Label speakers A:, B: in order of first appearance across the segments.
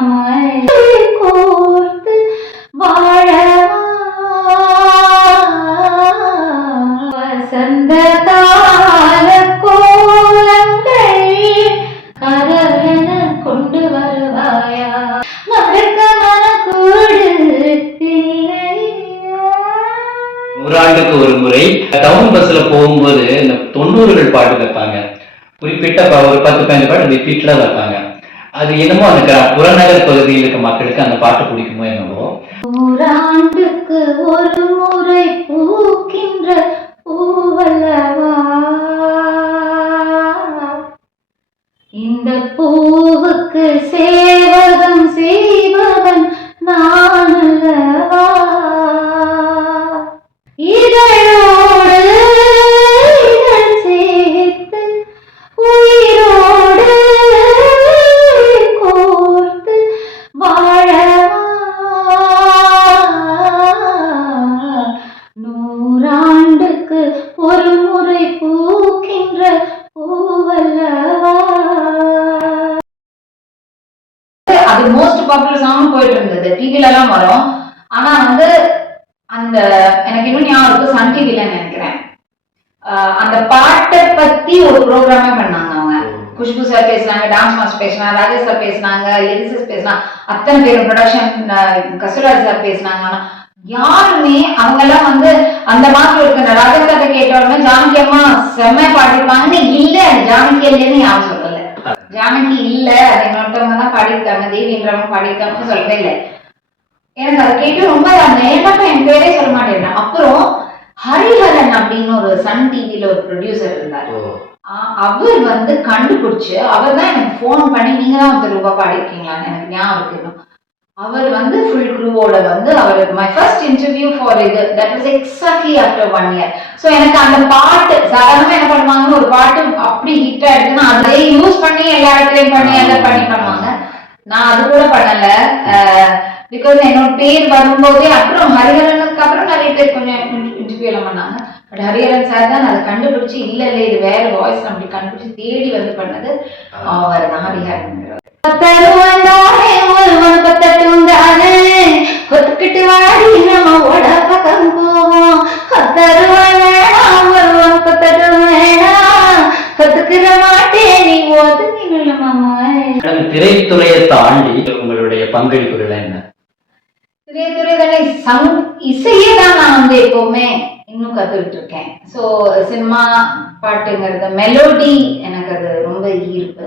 A: மாமாய் கோர்த்து வாழ வசந்த கால கோலங்கள் கரவென கொண்டு வருவாயா? மறக்க
B: ஒரு முறை டவுன் பஸ்ல போகும்போது இந்த தொண்ணூறுகள் பாட்டு வைப்பாங்க. குறிப்பிட்ட ஒரு பத்து பதினஞ்சு பாட்டு ரிப்பீட்ல வைப்பாங்க. அது என்னமோ அந்த புறநகர் பகுதியில் இருக்க மக்களுக்கு அந்த பாட்டு பிடிக்குமோ என்னவோ.
A: ஒரு முறை
C: அந்த பாட்டை பத்தி ஒரு ப்ரோக்ராமே பண்ணாங்க அவங்க. குஷ்பு சார் பேசினாங்க டான்ஸ் மாஸ்டர் பேசினாங்க ராஜேஷ் சார் பேசினாங்க லிரிசிஸ் பேசினாங்க அத்தனை பேரும் ப்ரொடக்ஷன் கசுராஜ் சார் பேசினாங்க. ஆனா யாருமே அவங்க எல்லாம் வந்து அந்த மாதிரி இருக்கிற ராஜேஷ் சார்ட்ட கேட்ட உடனே ஜானகி அம்மா செம்மையா பாடிருப்பாங்கன்னு இல்ல. ஜானகி இல்லைன்னு யாரும் சொல்லல. ஜானகி இல்ல. அது இன்னொருத்தவங்க தான் பாடியிருக்காங்க. தேவின்றவங்க பாடியிருக்காங்கன்னு சொல்லவே இல்லை. எனக்கு அதை கேட்டு ரொம்ப அந்த என் பேரே சொல்ல மாட்டேன். அப்புறம் ஹரிஹரன் அப்படின்னு ஒரு சன் டிவில ஒரு ப்ரொடியூசர் இருந்தார். அவர் வந்து கண்டுபிடிச்சு அவர் தான் எனக்கு ஃபோன் பண்ணி நீங்க தான் ஒருத்தர் ரூபா பாடிருக்கீங்களான்னு எனக்கு ஞாபகம் இருக்கு இன்னும். அவர் வந்து ஃபுல் க்ரூவோட வந்து அவர் மை ஃபர்ஸ்ட் இன்டர்வியூ ஃபார் இது that was exactly after one year so எனக்கு அந்த பாட்டு சாதாரணமா என்ன பண்ணுவாங்கன்னு ஒரு பாட்டு அப்படி ஹிட் ஆயிடுச்சுன்னா அதை யூஸ் பண்ணி எல்லா இடத்துலயும் பண்ணி அதை பண்ணி பண்ணுவாங்க. நான் அது கூட பண்ணல. பிகாஸ் என்னோட பேர் வரும்போதே அப்புறம் ஹரிஹரனுக்கு அப்புறம் நிறைய பேர் கொஞ்சம் இன்டர்வியூ எல்லாம் பண்ணாங்க. பட் ஹரிஹரன் சார் தான் அதை கண்டுபிடிச்சு இல்ல இல்ல இது வேற வாய்ஸ் அப்படி கண்டுபிடிச்சு தேடி வந்து பண்ணது அவர் தான் ஹரிஹரன். சினிமா பாட்டுங்கிறது மெலோடி எனக்கு அது ரொம்ப ஈர்ப்பு.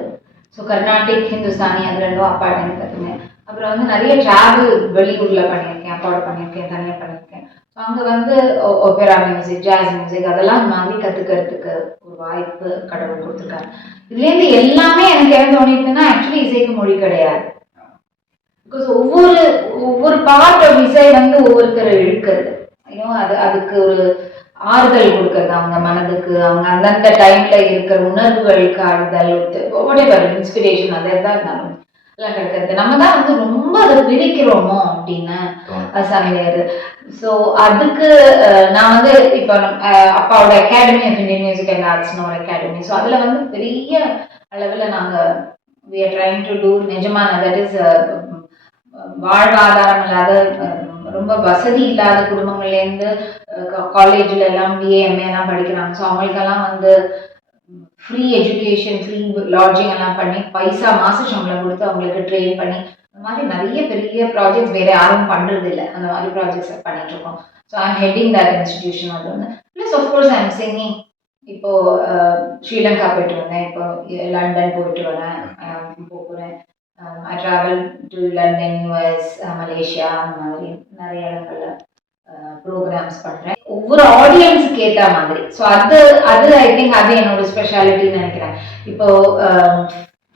C: ஸோ கர்நாடிக் ஹிந்துஸ்தானி அது ரெண்டும் அப்பாட்ட எனக்கு கற்றுங்க அப்புறம் வந்து நிறைய டிராவல் வெளியூரில் பண்ணியிருக்கேன் அப்பாவோட பண்ணியிருக்கேன் தனியாக பண்ணியிருக்கேன். ஸோ அங்கே வந்து ஒபெரா மியூசிக் ஜாஸ் மியூசிக் அதெல்லாம் இந்த மாதிரி கற்றுக்கிறதுக்கு ஒரு வாய்ப்பு கடவுள் கொடுத்துருக்காரு. இதுலேருந்து எல்லாமே எனக்கு என்ன தோணிட்டுன்னா ஆக்சுவலி இசைக்கு மொழி கிடையாது. பிகாஸ் ஒவ்வொரு ஒவ்வொரு பார்ட் ஆஃப் இசை வந்து ஒவ்வொருத்தர் இழுக்கிறது. ஐயோ அது அதுக்கு ஒரு ஆறுதல் கொடுக்கறது அவங்க மனதுக்கு. அவங்க அந்தந்த டைம்ல இருக்கிற உணர்வுகளுக்கு ஆறுதல் ஒவ்வொரு இன்ஸ்பிரேஷன் அது எதா இருந்தாலும் எல்லாம் கிடைக்கிறது நம்ம தான் வந்து ரொம்ப அதை பிரிக்கிறோமோ அப்படின்னு சந்தேகம் ஸோ அதுக்கு நான் வந்து இப்போ அப்பாவோட academy of Indian music and ஆர்ட்ஸ்னு ஒரு அகாடமி ஸோ அதில் வந்து பெரிய அளவில் நாங்கள் we are trying to do நிஜமான தட் இஸ் வாழ்வாதாரம் இல்லாத ரொம்ப வசதி இல்லாத குடும்பங்கள்லேருந்து காலேஜில் எல்லாம் பிஏ எல்லாம் படிக்கிறாங்க. ஸோ அவங்களுக்கெல்லாம் வந்து ஃப்ரீ எஜுகேஷன் ஃப்ரீ லாட்ஜிங் எல்லாம் பண்ணி பைசா மாச சம்பளம் கொடுத்து அவங்களுக்கு ட்ரெயின் பண்ணி அந்த மாதிரி நிறைய பெரிய ப்ராஜெக்ட்ஸ் வேற யாரும் பண்ணுறது இல்லை. அந்த மாதிரி ப்ராஜெக்ட்ஸ் பண்ணிட்டு இருக்கோம். So I'm heading that institution அது ஒன்று ப்ளஸ் ஆஃப்கோர்ஸ் ஐம் சிங்கிங் இப்போ ஸ்ரீலங்கா போயிட்டு வந்தேன். இப்போ லண்டன் போயிட்டு வரேன். போகிறேன் I travel to London US Malaysia அந்த மாதிரி நிறைய இடங்கள்ல. ப்ரோக்ராம்ஸ் பண்றேன். ஒவ்வொரு ஆடியன்ஸுக்கு ஏத்த மாதிரி. ஸோ அது அது ஐ திங்க் அது என்னோட ஸ்பெஷாலிட்டின்னு நினைக்கிறேன். இப்போ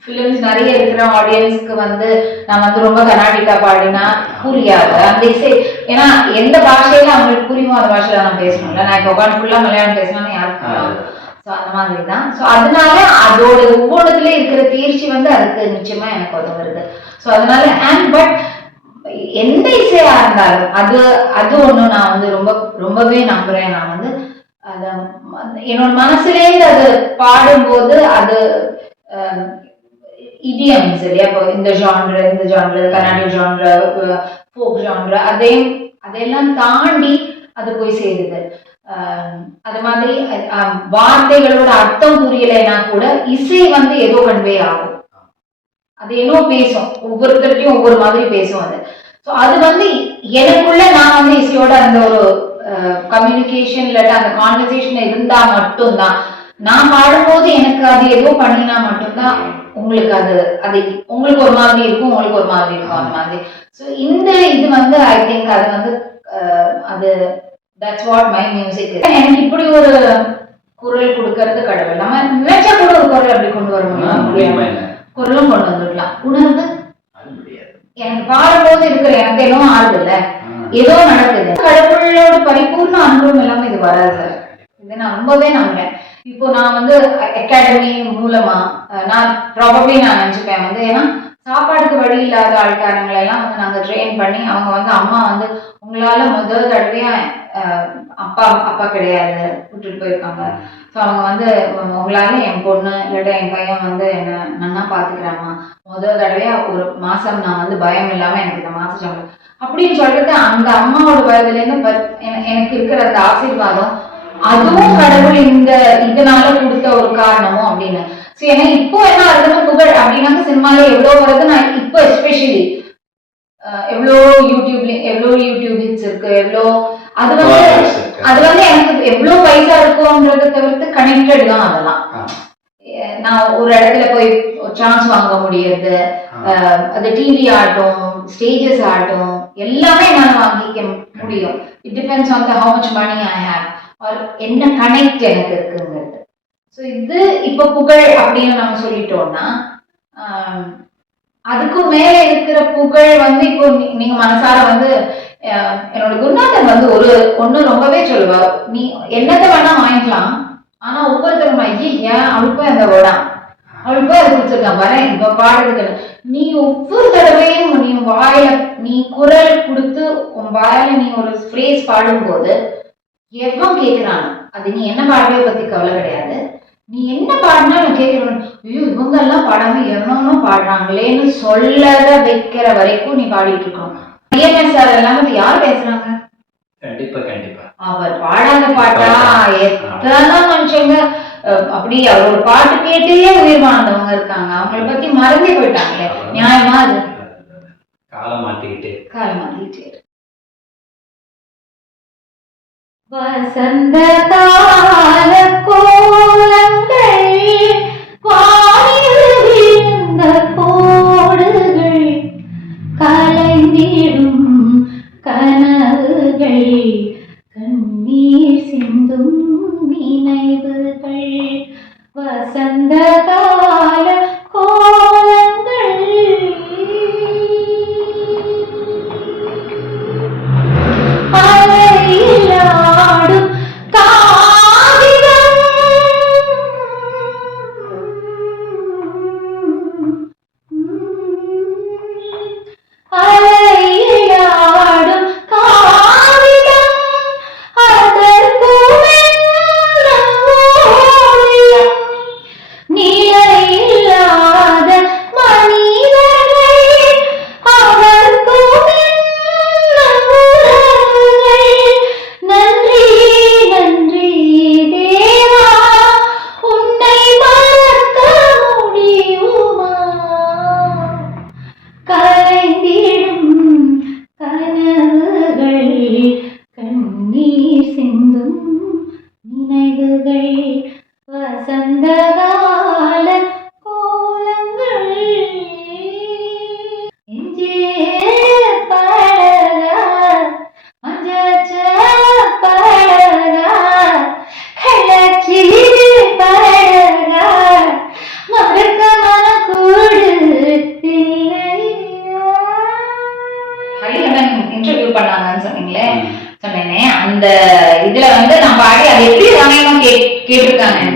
C: ஃபிலிம்ஸ் நிறைய இருக்கிற ஆடியன்ஸ்க்கு வந்து நான் வந்து ரொம்ப கர்நாடிகா பாடினா புரியாது. அந்த இசை ஏன்னா எந்த பாஷையில அவங்களுக்கு புரியுமோ அந்த பாஷையில நான் பேசணும்ல. நான் இப்போ உட்காந்து ஃபுல்லா மலையாளம் பேசினா யாருக்கும் ஸோ அந்த மாதிரி தான் ஸோ அதனால அதோட ஒவ்வொன்றுத்துல இருக்கிற தேர்ச்சி வந்து அதுக்கு நிச்சயமா எனக்கு உதவுறது ஸோ அதனால அண்ட் பட் எந்த இசையா இருந்தாலும் அது அது ஒண்ணு நான் வந்து ரொம்ப ரொம்பவே நம்புறேன். நான் வந்து அத என்னோட மனசுலேருந்து அது பாடும்போது அது அஹ், இடியம்ஸ் இல்லையா இப்போ இந்த ஜான்ரு இந்த genre Carnatic genre folk genre அதே அதெல்லாம் தாண்டி அது போய் சேருது. ஆஹ் அது மாதிரி வார்த்தைகளோட அர்த்தம் புரியலைன்னா கூட இசை வந்து ஏதோ கன்வே ஆகும். அது என்னோ பேசும். ஒவ்வொருத்தருக்கும் ஒவ்வொரு மாதிரி பேசும் அது. ஸோ அது வந்து எனக்குள்ள நான் வந்து இசையோட அந்த ஒரு கம்யூனிகேஷன் இல்லாட்ட அந்த கான்வர்சேஷன் இருந்தா மட்டும்தான். நான் பாடும்போது எனக்கு அது ஏதோ பண்ணினா மட்டும்தான் உங்களுக்கு அது அது உங்களுக்கு ஒரு மாதிரி இருக்கும் உங்களுக்கு ஒரு மாதிரி இருக்கும் அந்த மாதிரி. ஸோ இந்த இது வந்து ஐ திங்க் அது வந்து அது தட்ஸ் வாட் மை மியூசிக் எனக்கு இப்படி ஒரு குரல் கொடுக்கறது கடவுள். நம்ம நினைச்சா கூட ஒரு குரல் அப்படி கொண்டு வர
B: முடியுமா
C: குரலும் கொண்டு வந்துடலாம். உணர்வு எனக்கு பாடும்போது இருக்கிற எனக்கு என்னவோ ஆறுது இல்ல.
B: ஆ.
C: ஏதோ நடக்குது. கடவுளோட பரிபூர்ண அனுபவம் இல்லாம இது வராது சார். இது நான் ரொம்பவே நம்புறேன். இப்போ நான் வந்து அகாடமி மூலமா நான் ப்ராபப்ளி நான் நினைச்சுப்பேன் வந்து ஏன்னா சாப்பாடுக்கு வழி இல்லாத ஆள்காரங்களை எல்லாம் வந்து நாங்க ட்ரெயின் பண்ணி அவங்க வந்து அம்மா வந்து உங்களால முதல் தடவையா அப்பா அப்பா கிடையாது விட்டுட்டு போயிருக்காங்க. ஸோ அவங்க வந்து உங்களால என் பொண்ணு இல்லாட்டா என் பையன் வந்து என்ன நன்னா பாத்துக்கிறாமா முதல் தடவையா ஒரு மாசம் நான் வந்து பயம் இல்லாம எனக்கு இந்த மாசம் சம்பளம் அப்படின்னு சொல்லிட்டு அந்த அம்மாவோட வயதுலேருந்து பத்- எனக்கு இருக்கிற அந்த ஆசீர்வாதம் அதுவும் கடவுள் இந்த இதனால கொடுத்த ஒரு காரணமும் அப்படின்னு. ஸோ ஏன்னா இப்போ என்ன ஆகுதுன்னா புகழ். அப்படின்னாக்க சினிமால எவ்வளவு வருது நான் இப்போ எஸ்பெஷலி எவ்வளோ யூடியூப்ல எவ்வளோ யூடியூப் ஹிட்ஸ் இருக்கு எவ்வளோ அது வந்து. அது வந்து எனக்கு எவ்வளவு பைசா இருக்கும்ன்றத தவிர்த்து கனெக்டட் தான் அதெல்லாம். நான் ஒரு இடத்துல போய் சான்ஸ் வாங்க முடியுது அஹ், அது டிவி ஆட்டும் ஸ்டேஜஸ் ஆட்டும் எல்லாமே என்னால வாங்கிக்க முடியும். It depends on the how much money I have or என்ன கனெக்ட் எனக்கு இருக்குங்கிறது. ஸோ இது இப்போ புகழ் அப்படின்னு நம்ம சொல்லிட்டோம்னா அதுக்கும் மேல இருக்கிற புகழ் வந்து இப்போ நீங்க மனசார வந்து என்னோட குருநாதர் வந்து ஒரு ஒண்ணு ரொம்பவே சொல்லுவா நீ என்னத்தை வேணா வாங்கிக்கலாம். ஆனா ஒவ்வொருத்தரும் ஐயே ஏன் அவளுக்கும் அந்த வேடாம் அவளுக்கும் அது கொடுத்துருக்கான். வரேன் இப்ப பாடுறதுக்கு. நீ ஒவ்வொரு தடவையும் நீ வாயில நீ குரல் கொடுத்து உன் வாயில நீ ஒரு ஃப்ரேஸ் பாடும்போது எவன் கேட்கிறான் அது நீ என்ன பாடவே பத்தி கவலை கிடையாது. நீ என்ன பாடினாலும் கேட்கிறவன் ஐயோ இவங்க எல்லாம் பாடாம எவனோ பாடுறாங்களேன்னு சொல்லத வைக்கிற வரைக்கும் நீ பாடிட்டு இருக்கணும் டிஎம்எஸ் சார் எல்லாம் வந்து யார் பேசுறாங்க?
B: கண்டிப்பா கண்டிப்பா.
C: அவர் பாடாத பாட்டா? எத்தனை மனுஷங்க அப்படி அவர் ஒரு பாட்டு கேட்டே உயிர் வாழ்ந்தவங்க இருக்காங்க. அவங்கள பத்தி மறந்தே போயிட்டாங்களே. நியாயமா அது?
B: காலம் மாத்திக்கிட்டு
C: கால் மாறிட்டே
A: வசந்த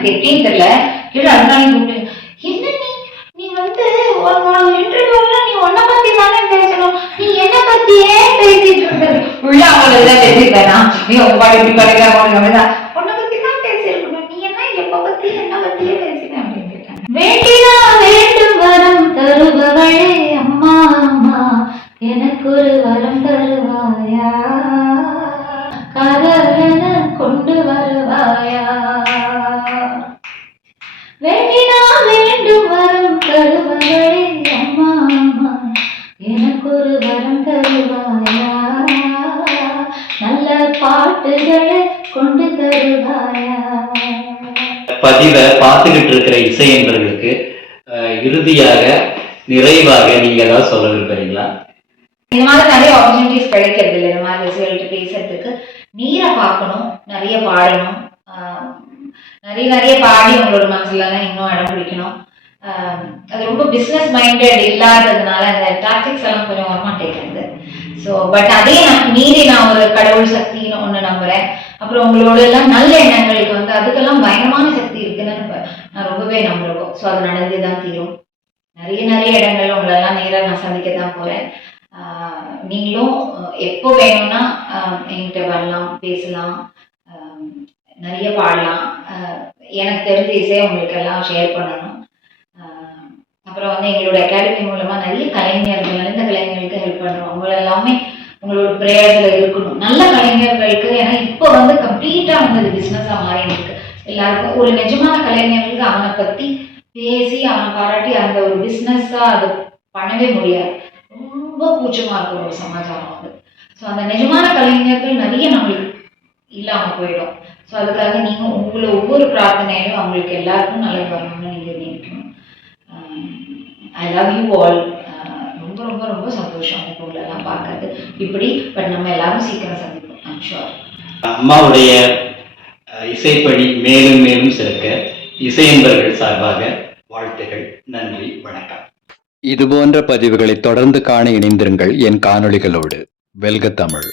C: எனக்கு தெரியல கீழே அன்றாணி நீ? வந்து ஒரு நாலு நீ ஒன்ன பத்தி தானே பேசணும். நீ என்ன பத்தி பேசிட்டு உள்ள அவங்கள எல்லாம் நீ உங்க பாடி இப்படி கிடைக்கிற மாதிரி உன்ன பேசிருக்கணும் நீ என்ன எப்ப பத்தி என்ன பத்தியே பேசின? அப்படின்னு
A: வேண்டும் வரம் தருபவளே அம்மா. எனக்கு ஒரு வரம் வேண்டினா வேண்டும் வரம் தருவதே அம்மா அம்மா எனக்கு ஒரு வரம் தருவாயா? நல்ல பாட்டுகளை கொண்டு தருவாயா?
B: பதிவை பார்த்துக்கிட்டு இருக்கிற இசையன்பர்களுக்கு அஹ், இறுதியாக நிறைவாக நீங்க ஏதாவது சொல்ல விரும்புறீங்களா?
C: இந்த மாதிரி நிறைய ஆப்பர்ச்சுனிட்டிஸ் கிடைக்கிறது இல்லை. இந்த மாதிரி இசைகள்கிட்ட பேசுறதுக்கு. நீரை பார்க்கணும் நிறைய பாடணும். ஆஹ் நிறைய நிறைய பாடி உங்களோட மனசுலலாம் இன்னும் இடம் பிடிக்கணும். ஆஹ் அது ரொம்ப பிஸ்னஸ் மைண்டட் இல்லாததுனால அந்த டாக்டிக்ஸ் எல்லாம் கொஞ்சம் வரமாட்டேங்குது. ஸோ பட் அதே நான் மீறி நான் ஒரு கடவுள் சக்தின்னு ஒன்று நம்புறேன். அப்புறம் உங்களோட எல்லாம் நல்ல எண்ணங்களுக்கு வந்து அதுக்கெல்லாம் பயங்கரமான சக்தி இருக்குன்னு நான் ரொம்பவே நம்புறோம். ஸோ அது நடந்தே தான் தீரும். நிறைய நிறைய இடங்கள்ல உங்களெல்லாம் நேராக நான் சந்திக்க தான் போறேன். நீங்களும் எப்போ வேணும்னா என்கிட்ட வரலாம் பேசலாம். நிறைய பாடலாம். எனக்கு தெரிஞ்ச இசையை உங்களுக்கு எல்லாம் ஷேர் பண்ணணும் அப்புறம் வந்து எங்களோட அகாடமி மூலமா நிறைய கலைஞர்கள் நல்ல கலைஞர்களுக்கு ஹெல்ப் பண்ணுறோம் அவங்கள எல்லாமே உங்களோட ப்ரேயர்ஸ்ல இருக்கணும். நல்ல கலைஞர்களுக்கு ஏன்னா இப்போ வந்து கம்ப்ளீட்டா வந்து அது பிசினஸா மாறி இருக்கு எல்லாருக்கும் ஒரு நிஜமான கலைஞர்களுக்கு அவனை பத்தி பேசி அவனை பாராட்டி அந்த ஒரு பிசினஸா அது பண்ணவே முடியாது. ரொம்ப கூச்சமா இருக்கும் ஒரு சமாச்சாரம் அது ஸோ அந்த நிஜமான கலைஞர்கள் நிறைய நம்மளுக்கு இல்லாம போயிடும். ஸோ அதுக்காக நீங்க உங்களை ஒவ்வொரு பிரார்த்தனையிலும் அவங்களுக்கு எல்லாருக்கும் நல்லது வரணும்னு நீங்க நினைக்கணும். ஐ லவ் யூ ஆல் ரொம்ப ரொம்ப ரொம்ப சந்தோஷம் உங்களெல்லாம் பார்க்கறது. இப்படி பட் நம்ம எல்லாரும் சீக்கிரம் சந்திப்போம். ஐம் ஷுவர்
B: அம்மாவுடைய அஹ், இசைப்பணி மேலும் மேலும் சிறக்க இசையன்பர்கள் சார்பாக வாழ்த்துகள். நன்றி வணக்கம்.
D: இதுபோன்ற பதிவுகளை தொடர்ந்து காண இணைந்திருங்கள் என் காணொளிகளோடு. வெல்க தமிழ்.